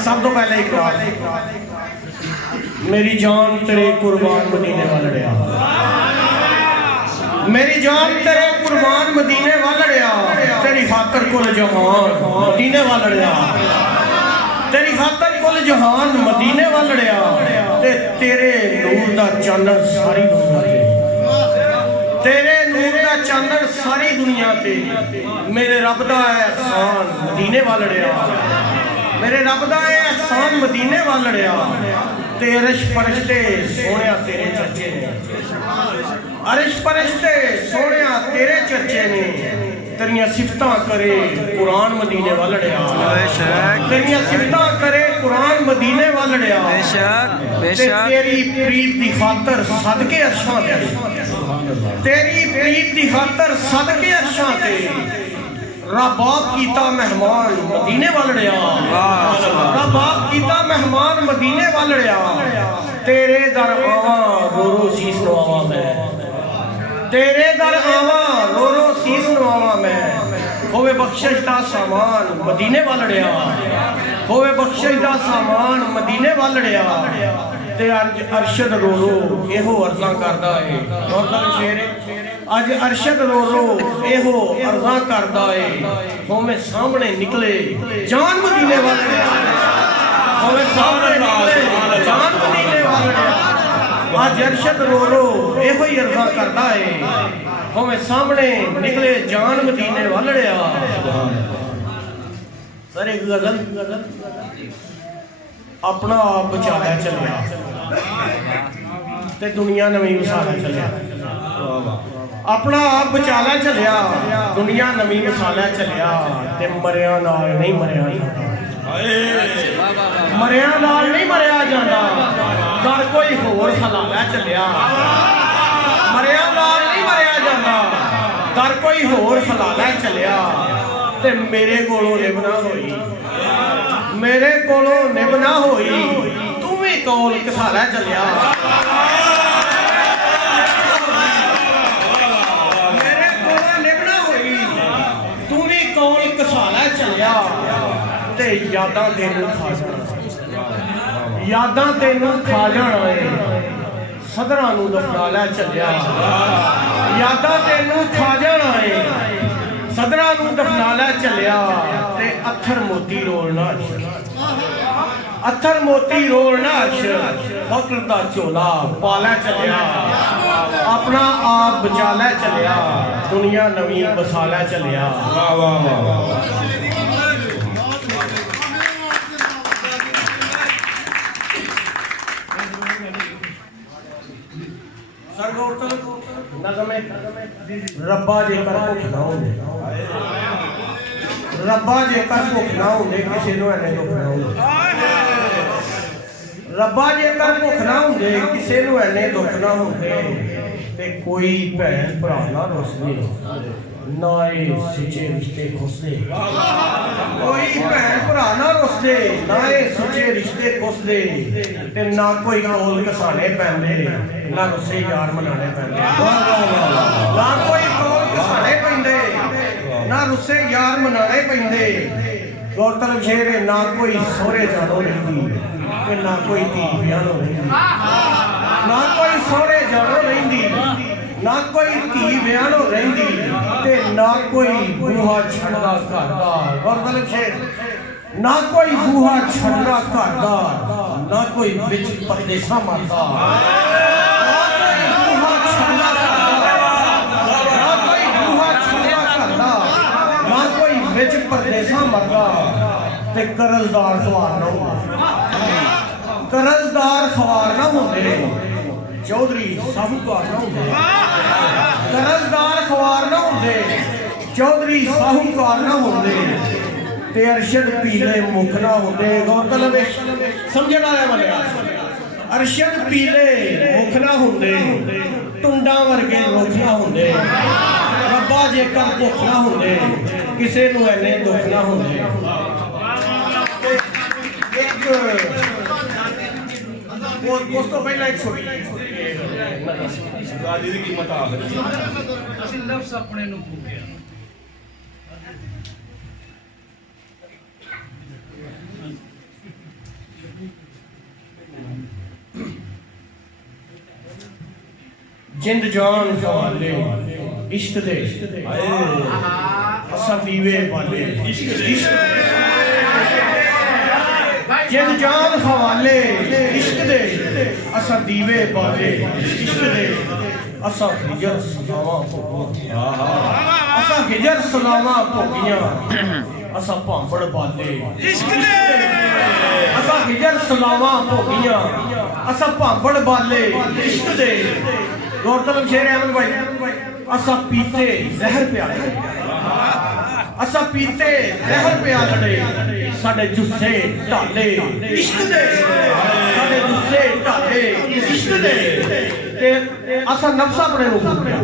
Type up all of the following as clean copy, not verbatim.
सब तो पहले एक बात, मेरी जान तेरे कुर्बान मदीने वालड़िया, मेरी जान तेरे कुर्बान मदीने वालड़िया, तेरी खातर कुल जहान मदीने वालड़िया, तेरी खातर कुल जहान मदीने वालड़िया, ते तेरे नूर दा चानन सारी दुनिया ते, तेरे नूर दा चानन सारी दुनिया ते, मेरे रब दा एहसान मदीने वालड़िया, मेरे रब दा एहसान मदीने वालड़िया, ते अरश फरिश्ते सोहणिया तेरे चर्चे ने, अरश फरिश्ते सोहणिया तेरे चर्चे ने, तेरियां सिफतां करे कुरान मदीने वालड़िया, तेरियां सिफतां करे कुरान मदीने वालड़िया, तेरी प्रीत दी खातर सदके अरशां ते, तेरी प्रीत दी खातर सदके अरशां ते रब आप कीता मेहमान मदीने वालड़िया, रब आप कीता मेहमान मदीने वालड़िया, तेरे दर आवा रो रो शीस नवावा मैं, तेरे दर आवा रो रो शीस नवावा मैं, होवे बख्शिश दा सामान मदीने वालड़िया, होवे बख्शिश दा सामान मदीने वालड़िया, ते अज अरशद रो रो एहो अर्ज़ां करदा है, और शेर अज अरशद रो रो एहो अर्ज़ां करदा है, होवे सामने निकले जान मदीने वालड़िया, होवे सामने निकले जान मदीने वालड़िया, आज अरशद रो रो एहो ही अर्ज़ां करदा है, होवे सामने निकले जान मदीने वालड़िया। सर एक गज़ल अपना आप बचाया चलिया ते दुनिया नवीं वसाला चलिया, अपना आप बचाला चलिया दुनिया नवीं वसाला चलिया, ते मरिया नाल नहीं मरिया जांदा, मरिया नाल नहीं मरिया जांदा, दर कोई होर हलाला चलिया, मरिया नाल नहीं मरिया जांदा, दर कोई होर हलाला चलिया, ते मेरे कोलों निभना होई, मेरे कोलों निभना होई, तू भी कोल घसाला चलिया, मेरे कोलों निभना होई, तू भी कोल घसाला चलिया, ते यादां तेनू खा जाना, यादां तेनू खा जाना है, सदरां नू दफनाला चलिया, यादां तेनू खा जाना है, सदरां नू दफनाला चलिया, ते अत्थर मोती रोलना, अत्थर मोती रोलना, फक्र दा झोला पाला चलिया, अपना आप बचाला चलिया, दुनिया नवीं बसाला चलिया। रब्बा जेकर भुख ना होंदे, रब्बा जेकर भुख ना होंदे किसी नूं इन्ने दुख ना होंदे, रब्बा जेकर भुख ना होंदे किसी नूं इन्ने दुख ना होंदे, ते कोई भैन भरा ना रुसदे, ना ये सच्चे रिश्ते खुसदे, कोई भैन भरा ना रुसदे, ना ये सच्चे रिश्ते खुसदे, ते ना कोई कोल घसाने पैंदे, ना रुस्से यार मनाने पैंदे, ना कोई कोल घसाने पैंदे, ना रुस्से यार मनाने पैंदे। गौरतलब शेर है, ना कोई सोहरे जानो रहिंदी, ते ना कोई धी ब्यानो रहिंदी, ना कोई सोहरे जानो रहिंदी, ना कोई धी ब्यानो रहिंदी, ते ना कोई बूहा छड़दा घर दा। गौरतलब शेर, ना कोई बूहा छड़दा घर दा, ना कोई बिच परदेसा मरदा, ना कोई बूहा छड़दा घर दा, ना कोई बूहा छड़दा घर दा, ना कोई बिच परदेसा मरदा, ते कर्जदार ख्वार ना होंदे, कर्जदार ख्वार ना होंदे, चौधरी साहूकार ना होंदे, कर्जदार ख्वार ना होंदे, चौधरी साहूकार ना होंदे, ते अरशद पीले मुख ना होंदे। गौरतलब समझण वाले बंदे, अरशद पीले मुख ना होंदे, टुंडा वर्गे रुख ना होंदे, रब्बा जेकर भुख ना होंदे किसी नूं इन्ने दुख ना होंदे। उस तो पहला एक छोटी गाजी दी कीमत आ गई, ਅਸੀਂ ਲਫ਼ਜ਼ ਆਪਣੇ ਨੂੰ ਭੁੱਲਿਆ। जिंद जान हवाले इश्क दे असा दीवे वाले जिंद जान हवाले इश्क दे असा दीवे वाले इश्क दे असा हिजर सलावा असा हिजर सलावा भोगियां असा भांबड़ बाले इश्क दे असा हिजर सलावा भोगियां असा भांबड़ बाले इश्क दे गौरतलब शेर अहमद भाई असा पीते जहर प्याले असा पीते जहर प्याले साडे जुस्से ढाले इश्क दे साडे जुस्से ढाले इश्क दे ते असा नफ्स अपने नूं फूकिया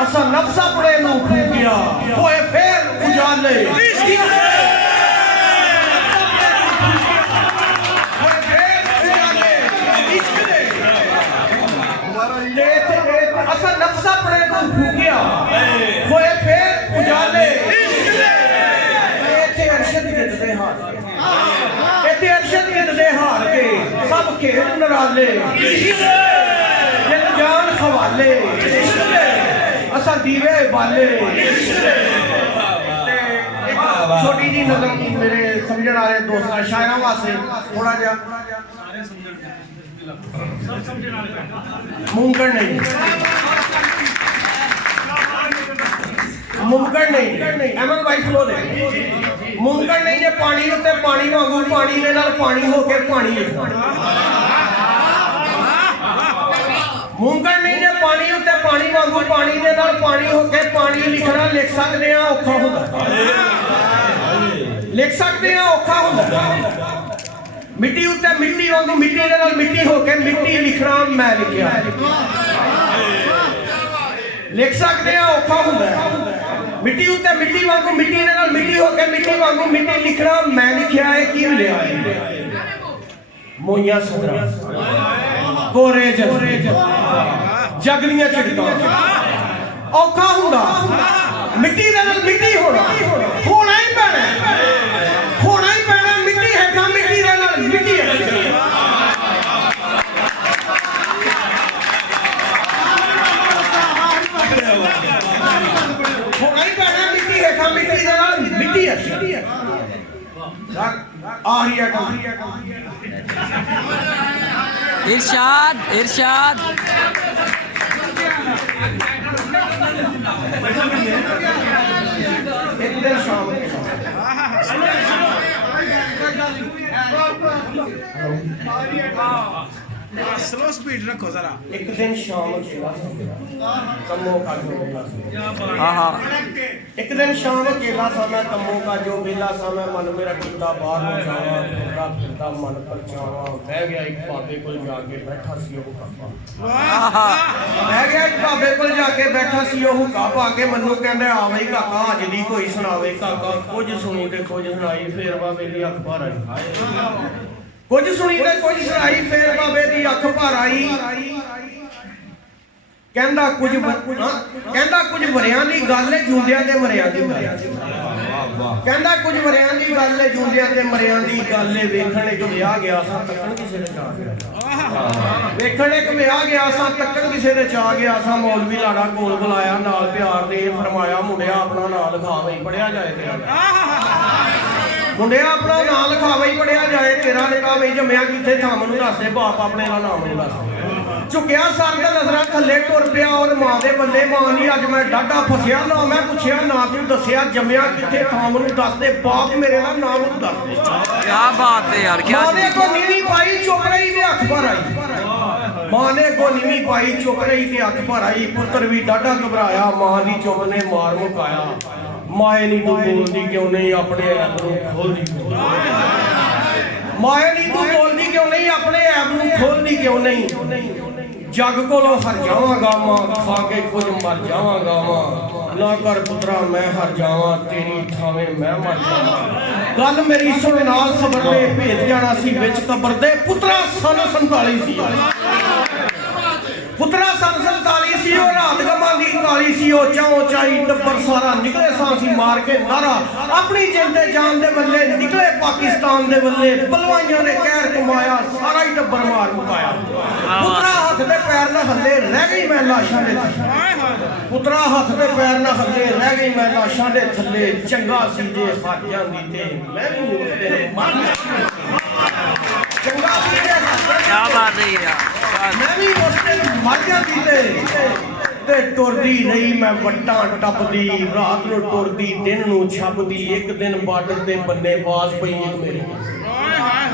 असा नफ्स अपने नूं फूकिया होए फिर उजाले इश्क दे असा नफ्स अपने को फूकिया होए फिर उजाले इत्थे अरशद जितदे हार के इत्थे अरशद जितदे हार के सब खेल नराले जिंद जान खवाले असा दीवे बाले छोटी जी नज़म मेरे समझण वाले दोस्त शायरां वास्ते थोड़ा जिहा मुमकिन नहीं मुमकिन नहीं अहमद भाई फ्लो दे मुमकिन नहीं है पानी उत्ते पानी वांगू पानी दे नाल पानी होके पानी लिखना मुमकिन नहीं है पानी उत्ते पानी वांगू पानी दे नाल पानी होके पानी लिखना लिख सकते हैं औखा हुंदा लिख सकते हैं औखा हुंदा मिट्टी उत्ते मिट्टी वांगू मिट्टी दे नाल मिट्टी होके मिट्टी लिखना मैं लिखिया लिख सकते हैं औखा हुंदा मिट्टी उत्ते मिट्टी वांगू मिट्टी दे नाल मिट्टी होके मिट्टी वांगू मिट्टी लिखना मैं लिखिया है की मिलिया है मोइयां सदरा कोरे जगलियां चिड़कां औखा हुंदा मिट्टी दे नाल मिट्टी होना होना ही पैना मिट्टी है का मिट्टी दे नाल मिट्टी है होना ही पैना मिट्टी है का मिट्टी दे नाल मिट्टी है आ रही है इरशाद इरशाद एक दिन शाम स्लो स्पीड रखो जरा एक दिन शाम कमों का जो बेला एक दिन शाम अकेला सा मैं कमों का जो बेला सा मैं मन मेरा किता बाहर हो जावा फिरदा फिरदा मन परछावा बह गया एक बाबे कोल जाके बैठा सी ओ हुक्का बह गया एक बाबे कोल जाके बैठा सी ओ हुक्का पा के मन्नू कहंदे आवे काका अज दी कोई सुनावे काका कुछ सुनी ते कुछ सुनाई फिर बाबे दी अख भर आई कुछ सुनी ते कुछ सुनाई फिर बाबे दी अख भर आई कहंदा कुछ वरियां दी गल है जूंदियां ते मरियां दी गल कहंदा कुछ वरियां दी गल है जूंदियां ते मरियां दी गल है वेखण एक विआह गया सा तक्कण किसे दे चा गया वेखण एक विआह गया सा तक्कण किसे दे चा गया सा मौलवी लाड़ा कोल बुलाया नाल प्यार दे फरमाया मुंडिया अपना नाम लिखा वही पढ़िया जाए ते मुंडिया अपना नाम लिखावे ही पढ़िया जाए तेरा लिखावे जमिया किथे था मैनू दस दे बाप अपने दा नाम नूं दस झुकिया सर ते नजरां थल्ले टुर पिया और मां दे बल्ले मां नी अज मैं डाढा फसिया ना मैं पुछया ना तू दसिया जमिया किथे था मैनू दस दे बाप मेरे दा नाम नूं दस दे क्या बात है यार क्या मां ने को नीवी पाई चुप रही ते अख भर आई मां ने को नीवी पाई चुप रही ते अख भर आई पुत्र भी डाढा घबराया मां दी चुप ने मार मुकाया माए नी तू बोलदी क्यों नहीं अपने ऐब नूं खोलदी माए नी तू बोलदी क्यों नहीं अपने ऐब नूं खोलदी क्यों नहीं जग कोलों हर जावांगा मां खा के कुछ मर जावांगा मां ना कर पुत्रा मैं हर जावां तेरी थावे मैं मर जावां गल मेरी सुन नाल सबर ने भेज जाना सी विच कबर दे पुत्रा सन 47 सी पुत्रा सन 47 सी ओ रात गमां दी काली सी ओ चाओ चाई टब्बर सारा निकले सांसी मार के नारा अपनी जिंद दे जान दे बल्ले निकले पाकिस्तान दे बल्ले बलवाइयां ने कहर कमाया सारा ही टब्बर मार मुकाया पुत्रा ਹੱਥ ਤੇ ਪੈਰ ਨਾਲ ਹੱਲੇ ਰਹਿ ਗਈ ਮੈਂ ਲਾਸ਼ਾਂ ਦੇ ਥੱਲੇ ਹਾਏ ਹਾਏ ਪੁੱਤਰਾ ਹੱਥ ਤੇ ਪੈਰ ਨਾਲ ਹੱਲੇ ਰਹਿ ਗਈ ਮੈਂ ਲਾਸ਼ਾਂ ਦੇ ਥੱਲੇ ਚੰਗਾ ਸੀ ਜੇ ਹੱਥ ਜਾਂਦੀ ਤੇ ਮੈਂ ਵੀ ਉਸ ਦਿਨ ਮਰ ਚੰਗਾ ਸੀ ਜੇ क्या बात है यार ਮੈਂ ਵੀ ਉਸ ਦਿਨ ਮਰ ਜਾਂਦੀ ਤੇ ਟੁਰਦੀ ਰਹੀ ਮੈਂ ਵੱਟਾਂ ਟੱਪਦੀ ਰਾਤ ਨੂੰ ਟੁਰਦੀ ਦਿਨ ਨੂੰ ਛੱਪਦੀ ਇੱਕ ਦਿਨ ਬਾਰਡਰ ਦੇ ਬੰਨੇ ਬਾਜ਼ ਪਈ ਇੱਕ ਮੇਰੀ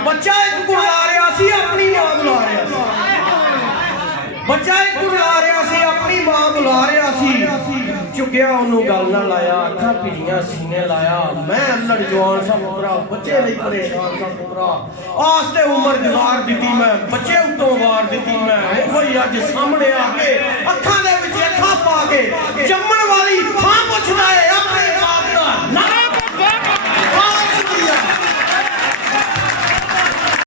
ਬੱਚਾ ਇੱਕ ਬੁਲਾ ਰਿਹਾ ਸੀ ਆਪਣੀ ਮਾਂ ਬੁਲਾ ਰਿਹਾ ਸੀ ਬੱਚਾ ਇੱਕ ਬੁਲਾ ਰਿਹਾ ਸੀ ਆਪਣੀ ਮਾਂ ਬੁਲਾ ਰਿਹਾ ਸੀ ਚੁੱਕਿਆ ਉਹਨੂੰ ਗੱਲ ਨਾਲ ਲਾਇਆ ਅੱਖਾਂ ਭੀੜੀਆਂ ਸੀਨੇ ਲਾਇਆ ਮੈਂ ਅੱਲੜ ਜਵਾਨ ਸਾਂ ਪੁੱਤਰਾ ਬੱਚੇ ਲਈ ਪਰੇਸ਼ਾਨ ਸਾਂ ਪੁੱਤਰਾ ਆਸ ਤੇ ਉਮਰ ਗੁਜ਼ਾਰ ਦਿੱਤੀ ਮੈਂ ਬੱਚੇ ਉੱਤੋਂ ਵਾਰ ਦਿੱਤੀ ਮੈਂ ਉਹ ਹੀ ਅੱਜ ਸਾਹਮਣੇ ਆ ਕੇ ਅੱਖਾਂ ਦੇ ਵਿੱਚ ਅੱਖਾਂ ਪਾ ਕੇ ਜੰਮਣ ਵਾਲੀ ਥਾਂ ਪੁੱਛਦਾ ਏ